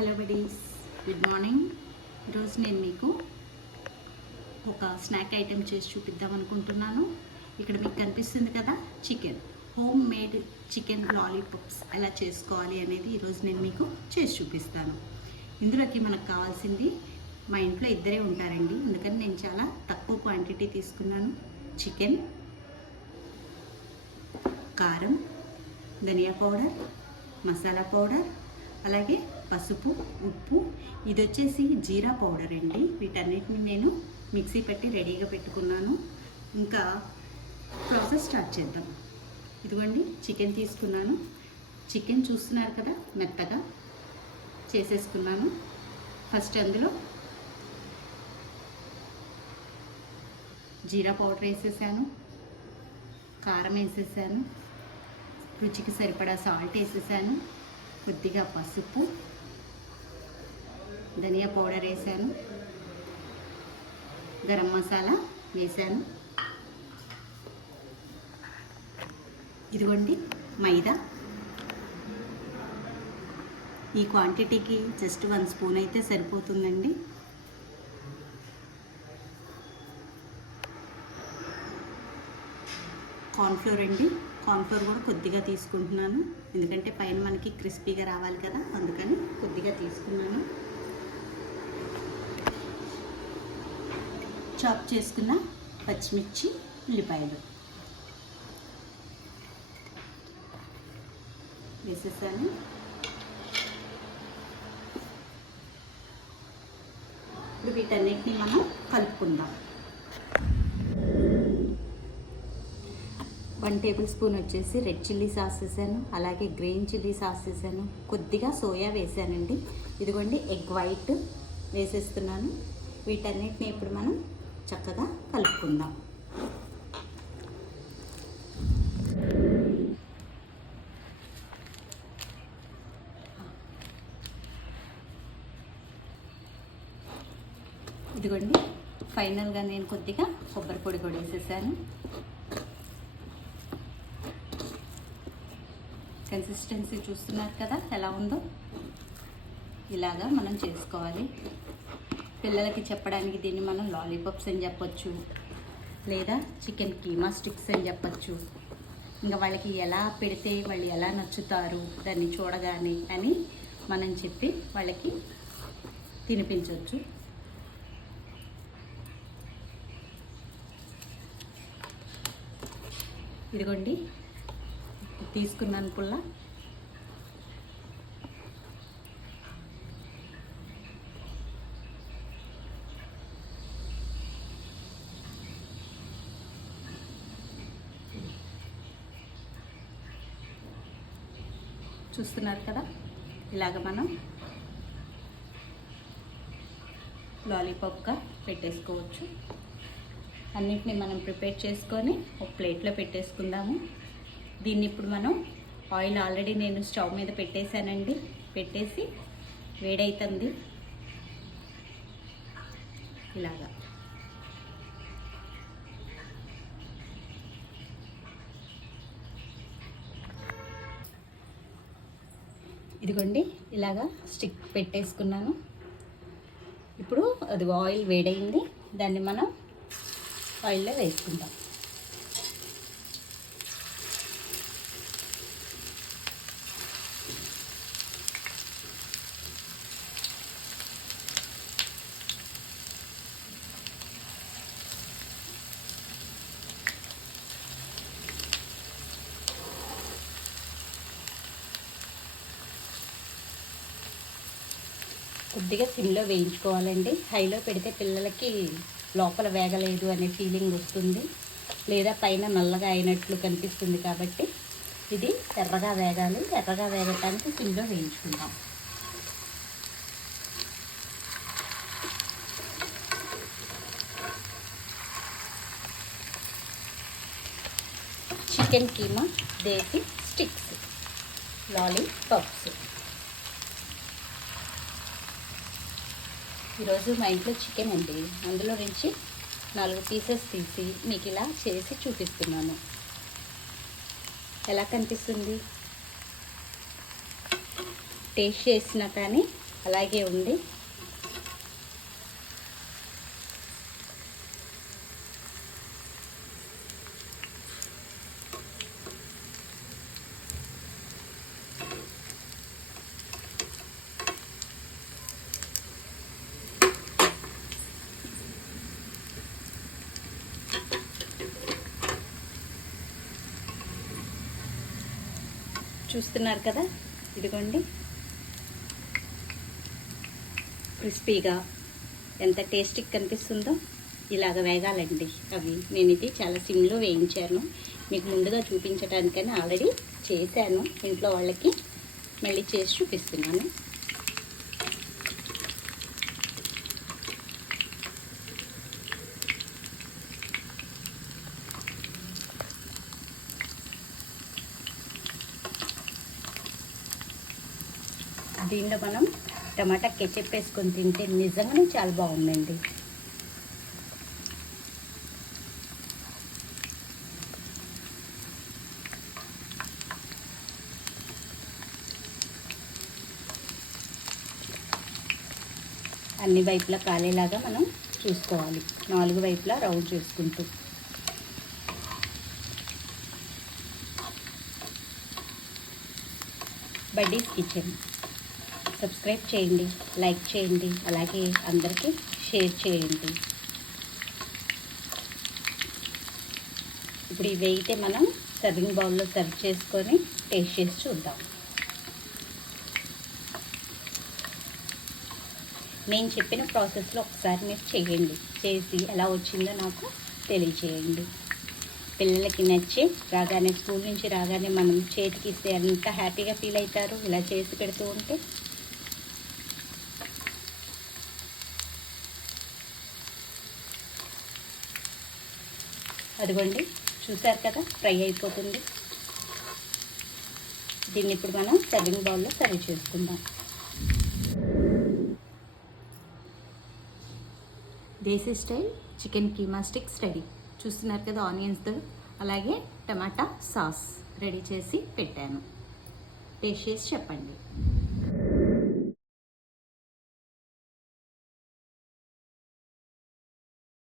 Hello buddies, good morning. ఈరోజు నేను మీకు ఒక స్నాక్ ఐటెం చేసి చూపిద్దాం అనుకుంటున్నాను. ఇక్కడ మీకు కనిపిస్తుంది కదా, chicken home made chicken lollipops ఎలా చేసుకోవాలి అనేది ఈరోజు నేను మీకు చేసి చూపిస్తాను. ఇందులోకి మనకు కావాల్సింది, మా ఇంట్లో ఇద్దరే ఉంటారండి, అందుకని నేను చాలా తక్కువ క్వాంటిటీ తీసుకున్నాను. చికెన్, కారం, ధనియా పౌడర్, మసాలా పౌడర్, అలాగే పసుపు, ఉప్పు. ఇది వచ్చేసి జీరా పౌడర్ అండి. వీటన్నిటిని నేను మిక్సీ పెట్టి రెడీగా పెట్టుకున్నాను. ఇంకా ప్రాసెస్ స్టార్ట్ చేద్దాం. ఇదిగోండి, చికెన్ తీసుకున్నాను. చికెన్ చూస్తున్నారు కదా, మెత్తగా చేసేసుకున్నాను. ఫస్ట్ అందులో జీరా పౌడర్ వేసేసాను, కారం వేసేసాను, రుచికి సరిపడా సాల్ట్ వేసేసాను, కొద్దిగా పసుపు, ధనియా పౌడర్ వేసాను, గరం మసాలా వేసాను. ఇదిగోండి మైదా. ఈ క్వాంటిటీకి జస్ట్ 1 స్పూన్ అయితే సరిపోతుందండి. కార్న్ఫ్లోర్ అండి. కార్న్ఫ్లోర్ కూడా కొద్దిగా తీసుకుంటున్నాను, ఎందుకంటే పైన మనకి క్రిస్పీగా రావాలి కదా, అందుకని కొద్దిగా తీసుకున్నాను. చాప్ చేసుకున్న పచ్చిమిర్చి, ఉల్లిపాయలు వేసేసాను. ఇప్పుడు వీటన్నిటిని మనం కలుపుకుందాం. 1 టేబుల్ స్పూన్ వచ్చేసి రెడ్ చిల్లీ సాస్ వేసాను, అలాగే గ్రీన్ చిల్లీ సాస్ వేసాను, కొద్దిగా సోయా వేసానండి. ఇదిగోండి ఎగ్ వైట్ వేసేస్తున్నాను. వీటన్నిటిని ఇప్పుడు మనం చక్కగా కలుపుకుందాం. ఇదిగోండి ఫైనల్గా నేను కొద్దిగా కొబ్బరి పొడి కూడా వేసేసాను. కన్సిస్టెన్సీ చూస్తున్నారు కదా ఎలా ఉందో. ఇలాగా మనం చేసుకోవాలి. పిల్లలకి చెప్పడానికి దీన్ని మనం లాలీపాప్స్ అని చెప్పొచ్చు, లేదా చికెన్ కీమా స్టిక్స్ అని చెప్పచ్చు. ఇంకా వాళ్ళకి ఎలా పెడితే వాళ్ళు ఎలా నచ్చుతారు దాన్ని చూడగానే అని మనం చెప్పి వాళ్ళకి తినిపించవచ్చు. ఇదిగోండి తీసుకున్నాను పుల్ల. చూస్తున్నారు కదా, ఇలాగ మనం లాలీపాప్గా పెట్టేసుకోవచ్చు. అన్నిటిని మనం ప్రిపేర్ చేసుకొని ఒక ప్లేట్లో పెట్టేసుకుందాము. దీన్ని ఇప్పుడు మనం ఆయిల్ ఆల్రెడీ నేను స్టవ్ మీద పెట్టేశానండి. పెట్టేసి వేడవుతుంది. ఇలాగా ఇదిగోండి ఇలాగా స్టిక్ పెట్టేసుకున్నాను. ఇప్పుడు అది ఆయిల్ వేడైంది, దాన్ని మనం ఆయిల్లో వేసుకుందాం. కొద్దిగా సిమ్లో వేయించుకోవాలండి. హైలో పెడితే పిల్లలకి లోపల వేగలేదు అనే ఫీలింగ్ వస్తుంది, లేదా పైన నల్లగా అయినట్లు కనిపిస్తుంది. కాబట్టి ఇది ఎర్రగా వేగాలి. ఎర్రగా వేగటానికి సిమ్లో వేయించుకుందాం. చికెన్ కీమా దేశీ స్టిక్స్ లాలీపాప్స్. ఈరోజు మా ఇంట్లో చికెన్ అండి, అందులో నుంచి 4 పీసెస్ తీసి మీకు ఇలా చేసి చూపిస్తున్నాను. ఎలా కనిపిస్తుంది? టేస్ట్ చేసినా కానీ అలాగే ఉంది. చూస్తున్నారు కదా, ఇదిగోండి క్రిస్పీగా ఎంత టేస్టీగా కనిపిస్తుందో. ఇలాగ వేగాలండి అవి. నేను ఇది చాలా సిమ్లో వేయించాను, మీకు ముందుగా చూపించడానికని ఆల్రెడీ చేశాను ఇంట్లో వాళ్ళకి, మళ్ళీ చేసి చూపిస్తున్నాను. దీనిలో మనం టమాటా కెచప్ వేసుకొని తింటే నిజంగానే చాలా బాగుందండి. అన్ని వైపులా కాలేలాగా మనం చూసుకోవాలి, 4 వైపులా రౌండ్ చేసుకుంటూ. బడ్డీస్ కిచెన్ సబ్స్క్రైబ్ చేయండి, లైక్ చేయండి, అలాగే అందరికీ షేర్ చేయండి. ఇప్పుడు ఇవి అయితే మనం సర్వింగ్ బౌల్లో సర్వ్ చేసుకొని టేస్ట్ చేసి చూద్దాం. నేను చెప్పిన ప్రాసెస్లో ఒకసారి మీరు చేయండి, చేసి ఎలా వచ్చిందో నాకు తెలియచేయండి. పిల్లలకి నచ్చి రాగానే, స్కూల్ నుంచి రాగానే మనం చేతికి ఇస్తే ఎంత హ్యాపీగా ఫీల్ అవుతారు ఇలా చేసి పెడుతూ ఉంటే. అదిగోండి, చూసారు కదా, ఫ్రై అయిపోతుంది. దీన్ని ఇప్పుడు మనం సర్వింగ్ బౌల్లో సర్వ్ చేసుకుందాం. Desi style chicken keema sticks ready. చూస్తున్నారు కదా, ఆనియన్స్తో అలాగే టమాటా సాస్ రెడీ చేసి పెట్టాను. టేస్ట్ చేసి చెప్పండి.